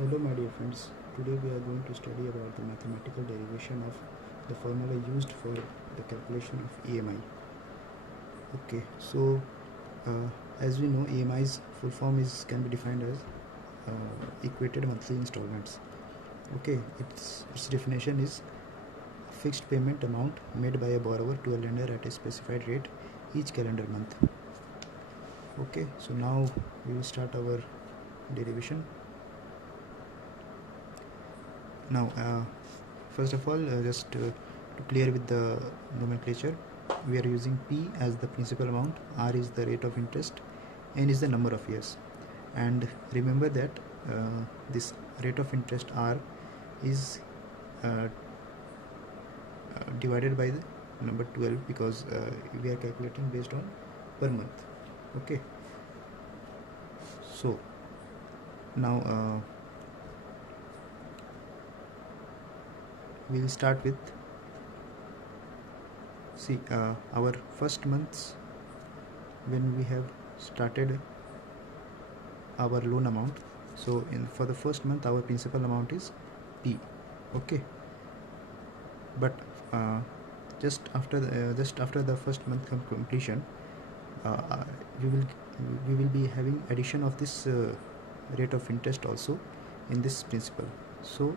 Hello my dear friends, today we are going to study about the mathematical derivation of the formula used for the calculation of EMI. Okay, so as we know, EMI's full form can be defined as equated monthly installments. Okay, its definition is fixed payment amount made by a borrower to a lender at a specified rate each calendar month. Okay, so now we will start our derivation. Now first of all, just to clear with the nomenclature, we are using P as the principal amount, R is the rate of interest, N is the number of years. And remember that this rate of interest R is divided by the number 12 because we are calculating based on per month. Okay, so now we will start with our first months when we have started our loan amount. So for the first month our principal amount is P. Okay, but just after the first month completion, we will be having addition of this rate of interest also in this principal. So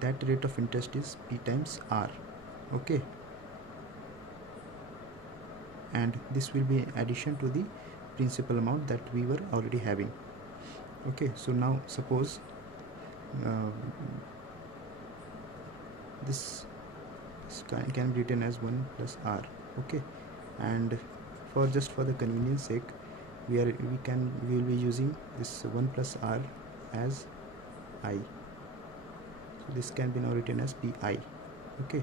that rate of interest is P times R. Okay, and this will be addition to the principal amount that we were already having. Okay, so now suppose this can be written as 1 plus R. Okay, and for the convenience sake, we will be using this 1 plus R as I. So this can be now written as Pi. Okay,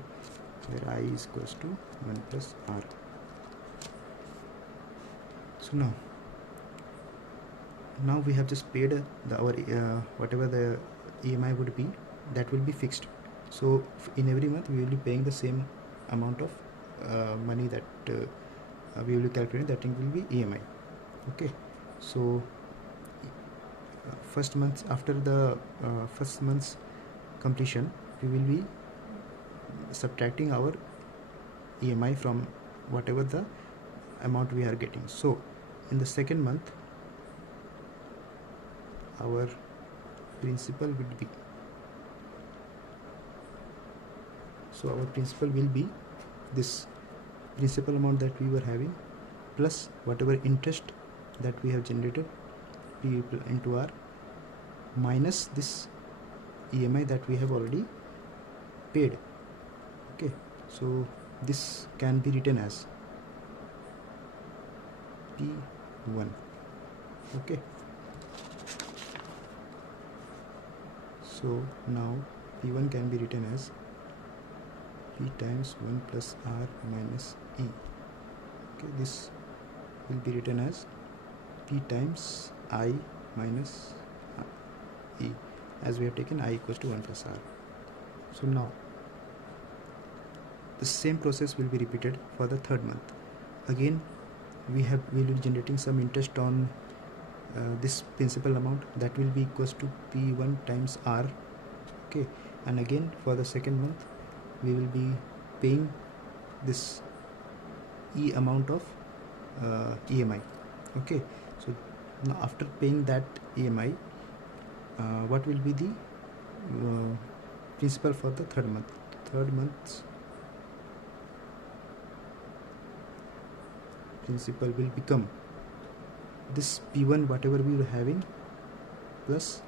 where I is equals to 1 plus R. So now we have just paid our whatever the EMI would be, that will be fixed. So in every month we will be paying the same amount of money that we will be calculating, that will be EMI. Okay, so first month, after the first month's completion, we will be subtracting our EMI from whatever the amount we are getting. So in the second month our principal will be, this principal amount that we were having plus whatever interest that we have generated, P into R, minus this EMI that we have already paid. Okay, so this can be written as P1. Okay, so now P1 can be written as P times 1 plus R minus E. Okay, this will be written as P times I minus E, as we have taken I equals to 1 plus R. So now the same process will be repeated for the third month. Again we will be generating some interest on this principal amount, that will be equals to P1 times R. Okay, and again for the second month we will be paying this E amount of EMI. Okay, so now after paying that EMI, what will be the principal for the third month? Third month's principal will become this P1 whatever we were having plus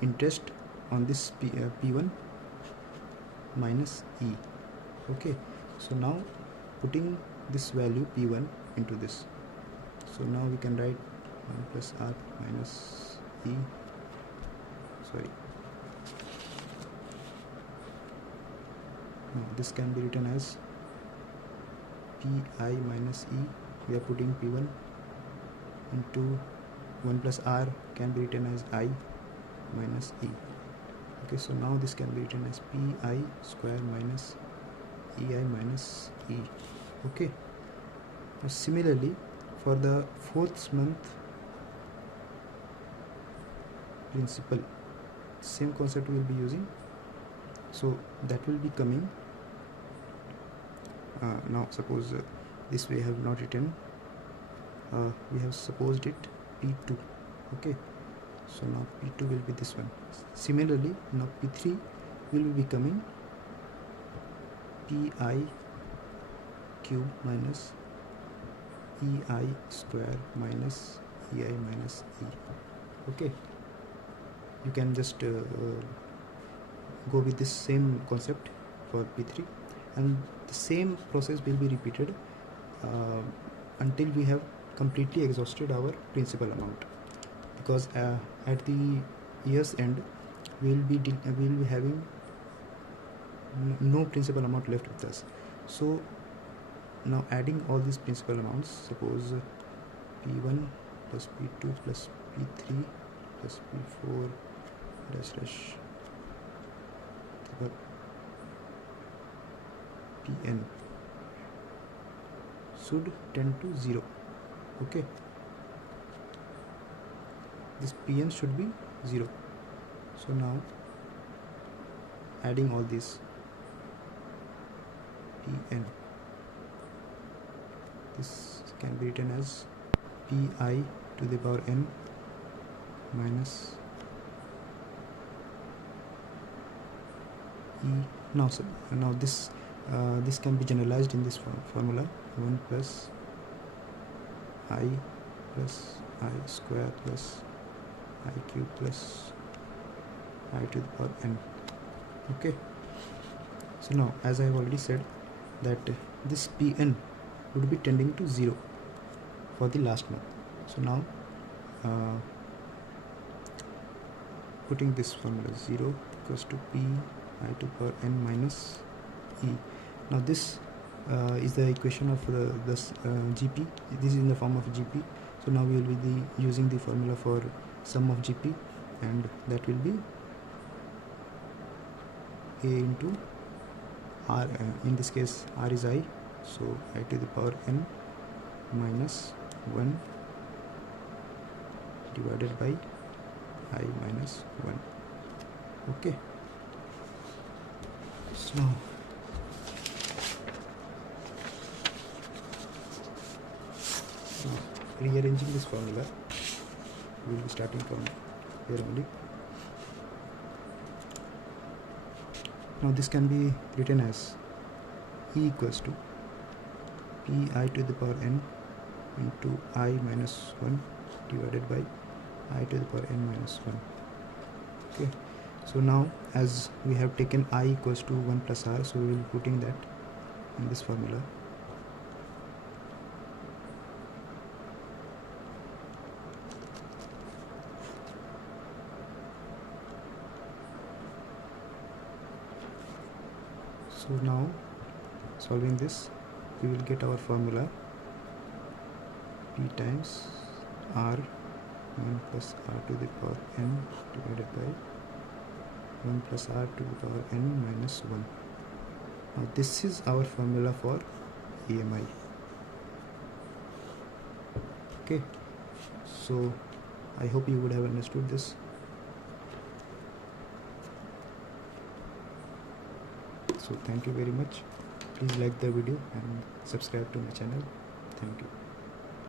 interest on this P1 minus E. Okay, so now putting this value P1 into this, so now we can write 1 plus R minus E, sorry, no, this can be written as Pi minus E. We are putting P1 into 1 plus R can be written as I minus E. Okay, so now this can be written as Pi square minus EI minus E. Okay, now similarly for the fourth month principal, same concept we will be using. So that will be coming. Now suppose this we have not written, we have supposed it P2. Okay, so now P2 will be this one. Similarly, now P3 will be becoming Pi cube minus EI square minus EI minus E. Okay, you can just go with this same concept for P3, and the same process will be repeated until we have completely exhausted our principal amount, because at the year's end we will be having no principal amount left with us. So now adding all these principal amounts, suppose P1 plus P2 plus P3 plus P4 dash Pn should tend to 0. Okay, this Pn should be 0. So now adding all this Pn, this can be written as Pi to the power n minus E. Now this can be generalized in this formula, 1 plus I square plus I cube plus I to the power n. Okay, so now as I have already said that this Pn would be tending to 0 for the last month. So now putting this formula, 0 equals to P I to the power n minus E. Now this is the equation of this GP. This is in the form of GP. So now we will be using the formula for sum of GP, and that will be A into R. In this case R is I, so I to the power n minus 1 divided by I minus 1. Okay, so rearranging this formula, we will be starting from here only. Now this can be written as E equals to Pi to the power n into I minus 1 divided by I to the power n minus 1. Okay, so now as we have taken I equals to 1 plus R, so we will be putting that in this formula. So now solving this, we will get our formula P times R 1 plus R to the power n divided by 1 plus R to the power n minus 1. Now this is our formula for EMI. Okay, so I hope you would have understood this. So thank you very much. Please like the video and subscribe to my channel. Thank you.